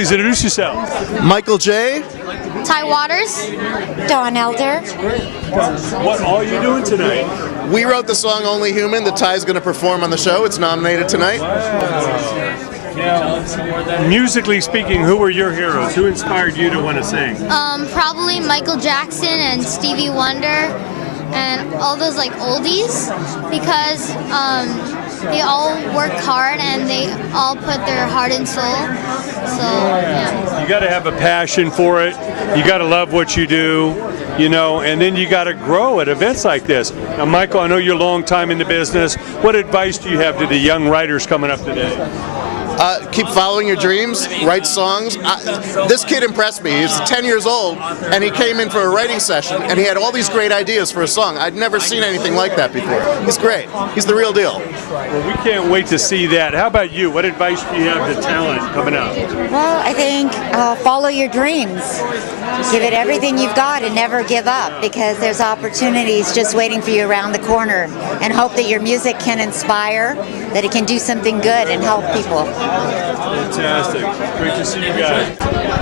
Please introduce yourself. Michael J. Ty Waters. Dawn Elder. What are you doing tonight? We wrote the song Only Human that Ty's going to perform on the show. It's nominated tonight. Now, musically speaking, who were your heroes? Who inspired you to want to sing? Probably Michael Jackson and Stevie Wonder and all those like oldies, because they all work hard and they all put their heart and soul. So yeah. You got to have a passion for it. You got to love what you do, you know, and then you got to grow at events like this. Now, Michael, I know you're a long time in the business. What advice do you have to the young writers coming up today? Keep following your dreams, write songs. This kid impressed me. He's 10 years old, and he came in for a writing session, and he had all these great ideas for a song. I'd never seen anything like that before. He's great. He's the real deal. Well, we can't wait to see that. How about you? What advice do you have to talent coming up? Well, I think follow your dreams. Give it everything you've got and never give up, because there's opportunities just waiting for you around the corner, and hope that your music can inspire, that it can do something good and help people. Fantastic. Great to see you guys.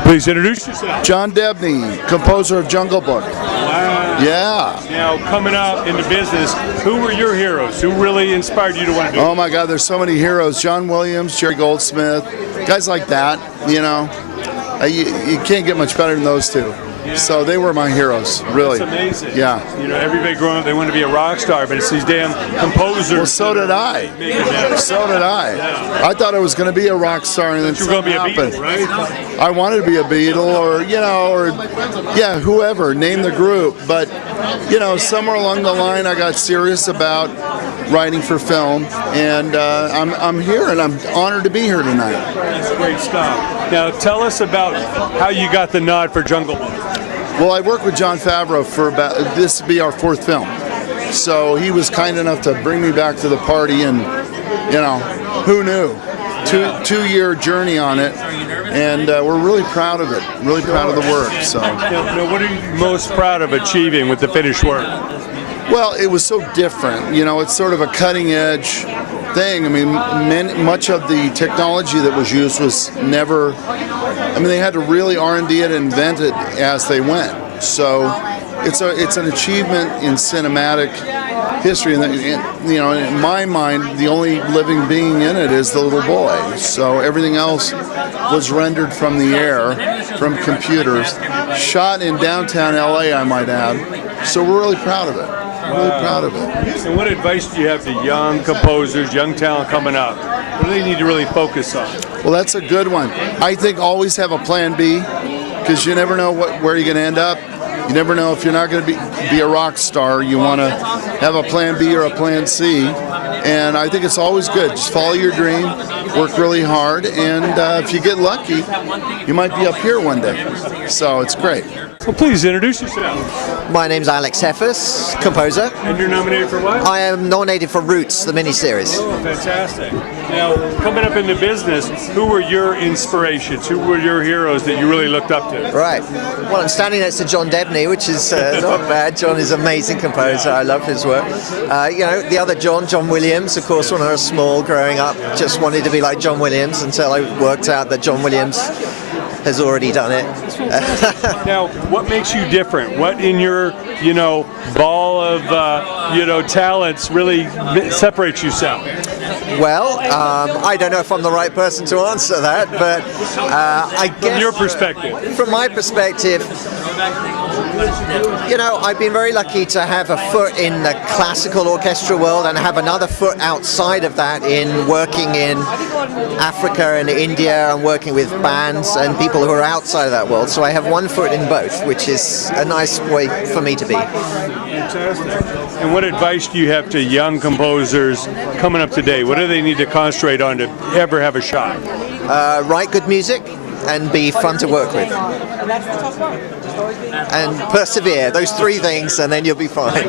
Please introduce yourself. John Debney, composer of Jungle Book. Wow. Yeah. Now, coming up in the business, who were your heroes? Who really inspired you to want to do it? Oh my God, there's so many heroes. John Williams, Jerry Goldsmith, guys like that, you know. You can't get much better than those two. Yeah. So they were my heroes, really. That's amazing. Yeah. You know, everybody growing up, they want to be a rock star, but it's these damn composers. Well, so did I. So did I. Yeah. I thought I was going to be a rock star, and then You were going to be a something Beatle, happened. right? I wanted to be a Beatle, or you know, or yeah, whoever. Name the group. But you know, somewhere along the line, I got serious about writing for film, and I'm here, and I'm honored to be here tonight. That's great stuff. Now, tell us about how you got the nod for Jungle Book. Well, I worked with Jon Favreau for about, this will be our 4th film. So he was kind enough to bring me back to the party, and, you know, who knew? Two-year journey on it, and we're really proud of it, really proud of the work. So. Now, what are you most proud of achieving with the finished work? Well, it was so different. You know, it's sort of a cutting-edge thing. I mean, much of the technology that was used was never. I mean, they had to really R&D it and invent it as they went. So, it's an achievement in cinematic history. And you know, in my mind, the only living being in it is the little boy. So everything else was rendered from the air, from computers, shot in downtown LA, I might add. So we're really proud of it. Really proud of it. And what advice do you have to young composers, young talent coming up? What do they need to really focus on? Well, that's a good one. I think always have a plan B, because you never know where you're going to end up. You never know if you're not going to be a rock star. You want to have a plan B or a plan C. And I think it's always good. Just follow your dream, work really hard, and if you get lucky, you might be up here one day. So it's great. Well, please introduce yourself. My name's Alex Heffers, composer. And you're nominated for what? I am nominated for Roots, the miniseries. Oh, fantastic. Now, coming up in the business, who were your inspirations? Who were your heroes that you really looked up to? Right. Well, I'm standing next to John Debney, which is not bad. John is an amazing composer. I love his work. You know, the other John Williams, of course, when I was small, growing up, just wanted to be like John Williams until I worked out that John Williams has already done it. Now, what makes you different? What in your, you know, ball of, you know, talents really separates yourself? Well, I don't know if I'm the right person to answer that, but I guess... From your perspective? From my perspective, you know, I've been very lucky to have a foot in the classical orchestra world and have another foot outside of that in working in Africa and India and working with bands and people who are outside of that world. So I have one foot in both, which is a nice way for me to be. Fantastic. And what advice do you have to young composers coming up today? What do they need to concentrate on to ever have a shot? Write good music and be fun to work with. And persevere, those 3 things, and then you'll be fine.